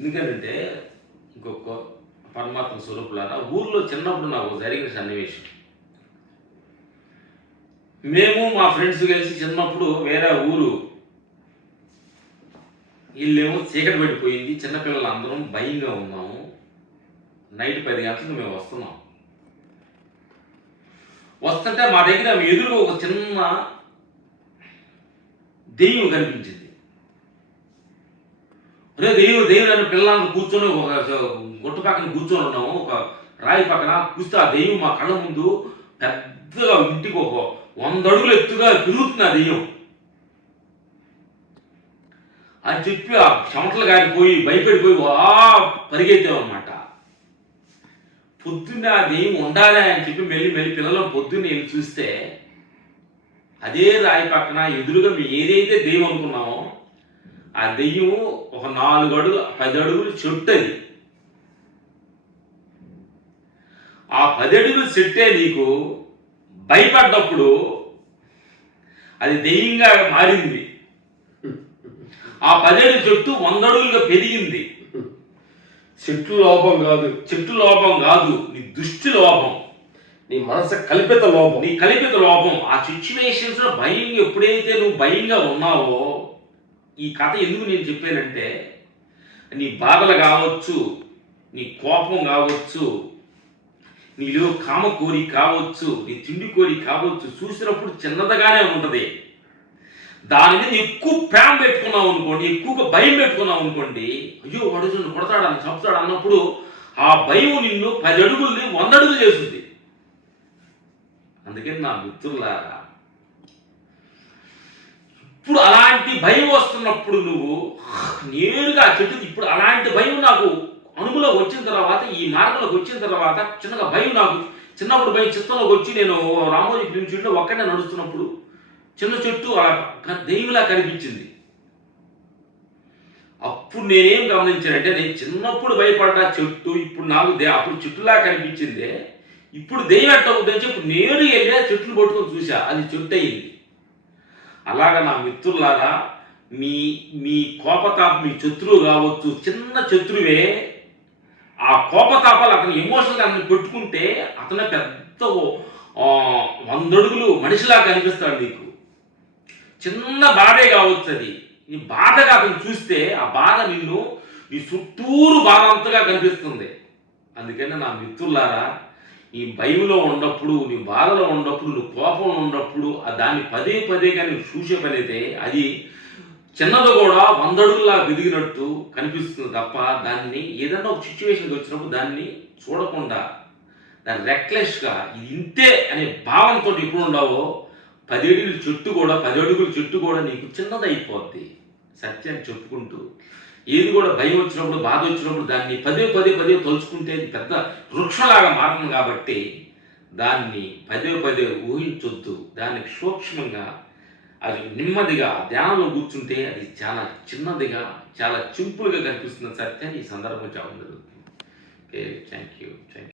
ఎందుకంటే ఇంకొక పరమాత్మ స్వరూపులారా ఊర్లో చిన్నప్పుడు నాకు జరిగిన సన్నివేశం. మేము మా ఫ్రెండ్స్ కలిసి చిన్నప్పుడు వేరే ఊరు వీళ్ళేమో చీకటి పడిపోయింది చిన్నపిల్లలు అందరం భయంగా ఉన్నాము. నైట్ పది గంటలకు మేము వస్తున్నాం. వస్తుంటే మా దగ్గర ఎదురు ఒక చిన్న దెయ్యం కనిపించింది. అదే దేవుడు దేవుడు అని పిల్లలందరూ కూర్చొని ఒక గుట్ట పక్కన కూర్చొని ఉన్నాము. ఒక రాయి పక్కన కూస్తే ఆ దెయ్యం మా కళ్ళ ముందు పెద్దగా ఇంటికి ఒక వంద అడుగులు ఎత్తుగా పెరుగుతుంది ఆ దెయ్యం. అని చెప్పి ఆ చెమటలు గారిపోయి భయపడిపోయి ఆ పరిగెత్తామన్నమాట పొద్దున్న ఆ దెయ్యం ఉండాలి అని చెప్పి మెల్లి మెల్లి పిల్లలు పొద్దున్న వెళ్ళి చూస్తే అదే రాయి పక్కన ఎదురుగా మేము ఏదైతే దెయ్యం అనుకున్నామో ఆ దెయ్యం ఒక నాలుగు అడుగు పది అడుగులు చెట్టు అది ఆ పది అడుగులు చెట్టే నీకు భయపడ్డప్పుడు అది దెయ్యంగా మారింది. ఆ పదేడు చెట్టు వంద అడుగులుగా పెరిగింది. చెట్లు లోపం కాదు. చెట్టు లోపం కాదు నీ దృష్టి లోపం. నీ మనసు కల్పిత లోపం. నీ కల్పిత లోపం. ఆ సిచ్యువేషన్స్లో భయం ఎప్పుడైతే నువ్వు భయంగా ఉన్నావో ఈ కథ ఎందుకు నేను చెప్పానంటే నీ బాధలు కావచ్చు నీ కోపం కావచ్చు నీలో కామ కోరి కావచ్చు నీ తిండి కోరి కావచ్చు చూసినప్పుడు చిన్నదిగానే ఉంటుంది. దాని మీద ఎక్కువ ప్రేమ పెట్టుకున్నావు అనుకోండి ఎక్కువగా భయం పెట్టుకున్నావు అనుకోండి అయ్యో వాడు నన్ను కొడతాడు అని చంపుతాడు అన్నప్పుడు ఆ భయం నిన్ను పది అడుగుల్ని వంద అడుగులు చేస్తుంది అందుకని నా మిత్రులారా ఇప్పుడు అలాంటి భయం వస్తున్నప్పుడు నువ్వు నేరుగా చెట్టు ఇప్పుడు అలాంటి భయం నాకు అనుగులో వచ్చిన తర్వాత ఈ మార్గంలోకి వచ్చిన తర్వాత చిన్నగా భయం నాకు. చిన్నప్పుడు భయం చిత్తంలోకి వచ్చి నేను రామోజీ ఫిలిం షూట్లో ఒక్కడే నడుస్తున్నప్పుడు చిన్న చెట్టు ఆ క- దెయ్యంలా కనిపించింది. అప్పుడు నేనేం గమనించానంటే నేను చిన్నప్పుడు భయపడ్డ చెట్టు ఇప్పుడు నాకు దే అప్పుడు చెట్టులా కనిపించిందే. ఇప్పుడు దెయ్యం ఎట్ట అవుతుందని చెప్పి. నేను వెళ్ళి చెట్లు పట్టుకొని చూసా అది చెట్టు అయింది. అలాగా నా మిత్రులారా మీ మీ కోపతాప మీ శత్రువు కావచ్చు చిన్న శత్రువే ఆ కోపతాపాలు అతని ఎమోషనల్ అతను పెట్టుకుంటే అతను పెద్ద వందడుగులు మనిషిలా కనిపిస్తాడు నీకు. చిన్న బాధే కావచ్చు అది. నీ బాధగా అతను చూస్తే ఆ బాధ నిన్ను నీ చుట్టూరు బాధ అంతగా కనిపిస్తుంది. అందుకని నా మిత్రులారా ఈ భయంలో ఉన్నప్పుడు నీ బాధలో ఉన్నప్పుడు నువ్వు కోపం ఉన్నప్పుడు ఆ దాన్ని పదే పదేగా నువ్వు చూసే పనైతే అది చిన్నది కూడా వందడుగులా వెదిగినట్టు కనిపిస్తుంది తప్ప దాన్ని ఏదైనా ఒక సిచ్యువేషన్కి వచ్చినప్పుడు దాన్ని చూడకుండా దాన్ని రెక్లెస్గా ఇది ఇంతే అనే భావంతో ఎప్పుడు ఉండవో పది అడుగుల చెట్టు కూడా పది అడుగుల చెట్టు కూడా నీకు చిన్నది అయిపోద్ది సత్యాన్ని చెప్పుకుంటూ ఏది కూడా భయం వచ్చినప్పుడు బాధ వచ్చినప్పుడు దాన్ని పదే పదే పదే తలుచుకుంటే అది పెద్ద వృక్షలాగా మారుతుంది కాబట్టి దాన్ని పదే పదే ఊహించొద్దు. దాన్ని సూక్ష్మంగా అది నెమ్మదిగా ధ్యానంలో కూర్చుంటే అది చాలా చిన్నదిగా చాలా సింపుల్గా కనిపిస్తున్న సత్యాన్ని ఈ సందర్భం చాలా జరుగుతుంది okay thank you thank you